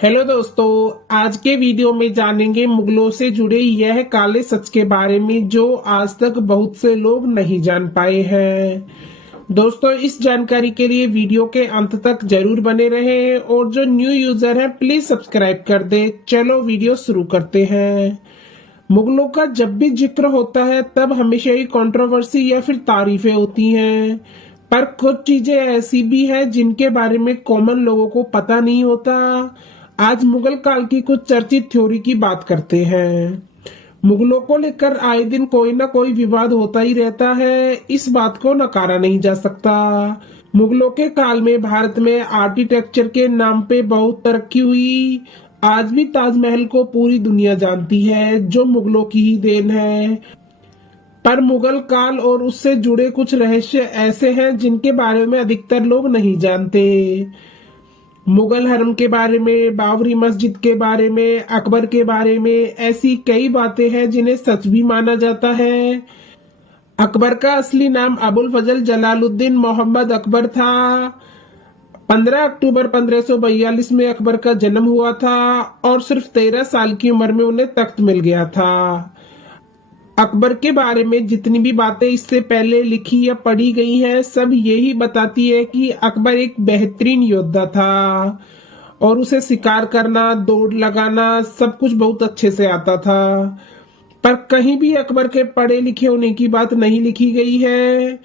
Hello दोस्तों, आज के वीडियो में जानेंगे मुगलों से जुड़े यह काले सच के बारे में जो आज तक बहुत से लोग नहीं जान पाए हैं। दोस्तों, इस जानकारी के लिए वीडियो के अंत तक जरूर बने रहें और जो न्यू यूजर है प्लीज सब्सक्राइब कर दे। चलो वीडियो शुरू करते हैं। मुगलों का जब भी जिक्र होता है तब हमेशा ही कंट्रोवर्सी या फिर तारीफें होती हैं, पर कुछ चीजें ऐसी भी हैं जिनके बारे में कॉमन लोगों को पता नहीं होता। आज मुगल काल की कुछ चर्चित थ्योरी की बात करते हैं। मुगलों को लेकर आए दिन कोई ना कोई विवाद होता ही रहता है, इस बात को नकारा नहीं जा सकता। मुगलों के काल में भारत में आर्किटेक्चर के नाम पे बहुत तरक्की हुई। आज भी ताजमहल को पूरी दुनिया जानती है, जो मुगलों की ही देन है। पर मुगल काल और उससे जुड़े कुछ रहस्य ऐसे हैं जिनके बारे में अधिकतर लोग नहीं जानते। मुगल हरम के बारे में, बाबरी मस्जिद के बारे में, अकबर के बारे में ऐसी कई बातें हैं जिन्हें सच भी माना जाता है। अकबर का असली नाम अबुल फजल जलालुद्दीन मोहम्मद अकबर था। 15 अक्टूबर 1542 में अकबर का जन्म हुआ था और सिर्फ 13 साल की उम्र में उन्हें तख्त मिल गया था। अकबर के बारे में जितनी भी बातें इससे पहले लिखी या पढ़ी गई हैं, सब यही बताती है कि अकबर एक बेहतरीन योद्धा था और उसे शिकार करना, दौड़ लगाना सब कुछ बहुत अच्छे से आता था। पर कहीं भी अकबर के पढ़े लिखे होने की बात नहीं लिखी गई है।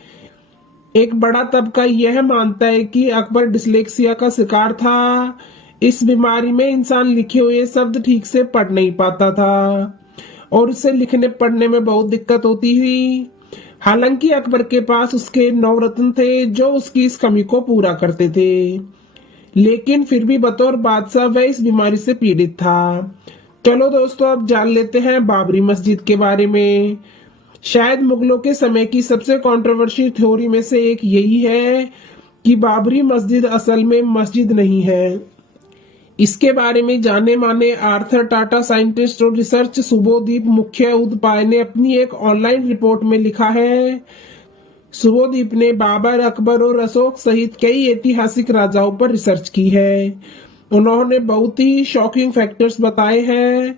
एक बड़ा तबका यह मानता है कि अकबर डिसलेक्सिया का शिकार था। इस बीमारी में इंसान लिखे हुए शब्द ठीक से पढ़ नहीं पाता था और उसे लिखने पढ़ने में बहुत दिक्कत होती थी। हालांकि अकबर के पास उसके 9 रत्न थे जो उसकी इस कमी को पूरा करते थे, लेकिन फिर भी बतौर बादशाह वह इस बीमारी से पीड़ित था। चलो दोस्तों, अब जान लेते हैं बाबरी मस्जिद के बारे में। शायद मुगलों के समय की सबसे कंट्रोवर्शियल थ्योरी में से एक यही है कि बाबरी मस्जिद असल में मस्जिद नहीं है। इसके बारे में जाने माने आर्थर टाटा, साइंटिस्ट और रिसर्च शुभोदीप मुख्य उपाध्याय ने अपनी एक ऑनलाइन रिपोर्ट में लिखा है। शुभोदीप ने बाबर, अकबर और अशोक सहित कई ऐतिहासिक राजाओं पर रिसर्च की है। उन्होंने बहुत ही शॉकिंग फैक्टर्स बताए हैं।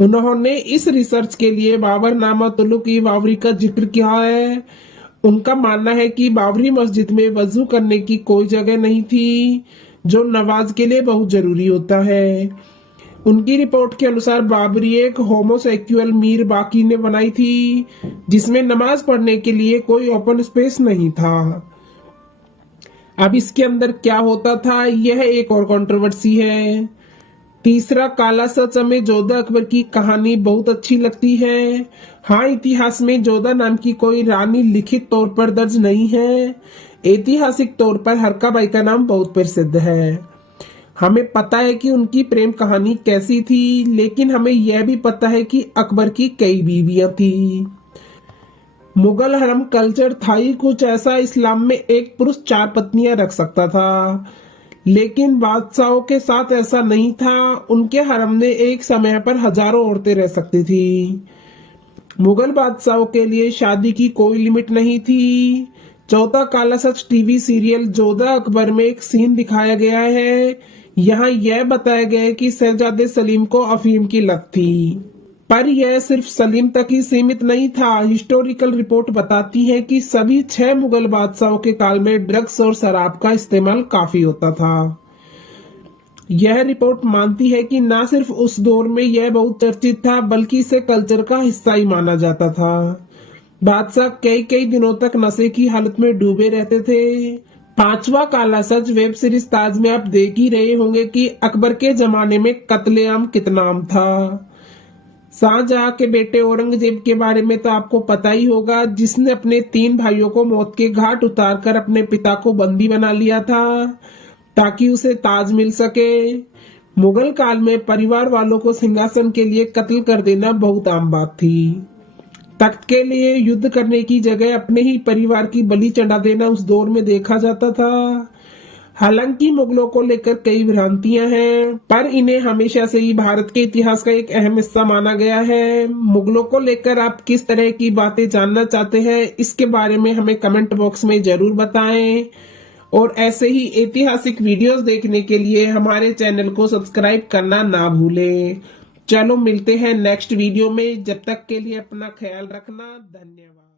उन्होंने इस रिसर्च के लिए बाबरनामा तुलुक-ई बाबरी का जिक्र किया है। उनका मानना है कि बाबरी मस्जिद में वजू करने की कोई जगह नहीं थी, जो नमाज के लिए बहुत जरूरी होता है। उनकी रिपोर्ट के अनुसार बाबरी एक होमोसेक्सुअल मीर बाकी ने बनाई थी, जिसमें नमाज पढ़ने के लिए कोई ओपन स्पेस नहीं था। अब इसके अंदर क्या होता था, यह एक और कंट्रोवर्सी है। तीसरा काला सच, हमें जोधा अकबर की कहानी बहुत अच्छी लगती है। हाँ, इतिहास में जोधा नाम की कोई रानी लिखित तौर पर दर्ज नहीं है। ऐतिहासिक तौर पर हरका बाई का नाम बहुत प्रसिद्ध है। हमें पता है कि उनकी प्रेम कहानी कैसी थी, लेकिन हमें यह भी पता है कि अकबर की कई बीवियां थी। मुगल हरम कल्चर था ही कुछ ऐसा, इस्लाम में एक पुरुष 4 पत्नियां रख सकता था, लेकिन बादशाहों के साथ ऐसा नहीं था। उनके हरम में एक समय पर हजारों औरतें रह सकती थी। मुगल बादशाहों के लिए शादी की कोई लिमिट नहीं थी। चौथा काला सच टीवी सीरियल जोधा अकबर में एक सीन दिखाया गया है। यहाँ यह बताया गया है कि शहजादे सलीम को अफीम की लत थी, पर यह सिर्फ सलीम तक ही सीमित नहीं था। हिस्टोरिकल रिपोर्ट बताती है कि सभी 6 मुगल बादशाहों के काल में ड्रग्स और शराब का इस्तेमाल काफी होता था। यह रिपोर्ट मानती है कि न सिर्फ उस दौर में यह बहुत चर्चित था, बल्कि इसे कल्चर का हिस्सा ही माना जाता था। बादशाह कई कई दिनों तक नशे की हालत में डूबे रहते थे। 5वां काला सच, वेब सीरीज ताज में आप देख ही रहे होंगे कि अकबर के जमाने में कत्लेआम कितना आम था। शाहजहां के बेटे औरंगजेब के बारे में तो आपको पता ही होगा, जिसने अपने 3 भाइयों को मौत के घाट उतारकर अपने पिता को बंदी बना लिया था ताकि उसे ताज मिल सके। मुगल काल में परिवार वालों को सिंहासन के लिए कत्ल कर देना बहुत आम बात थी। तख्त के लिए युद्ध करने की जगह अपने ही परिवार की बलि चढ़ा देना उस दौर में देखा जाता था। हालांकि मुगलों को लेकर कई भ्रांतियां हैं, पर इन्हें हमेशा से ही भारत के इतिहास का एक अहम हिस्सा माना गया है। मुगलों को लेकर आप किस तरह की बातें जानना चाहते हैं, इसके बारे में हमें कमेंट बॉक्स में जरूर बताएं और ऐसे ही ऐतिहासिक वीडियोस देखने के लिए हमारे चैनल को सब्सक्राइब करना ना भूलें। चलो मिलते हैं नेक्स्ट वीडियो में, जब तक के लिए अपना ख्याल रखना। धन्यवाद।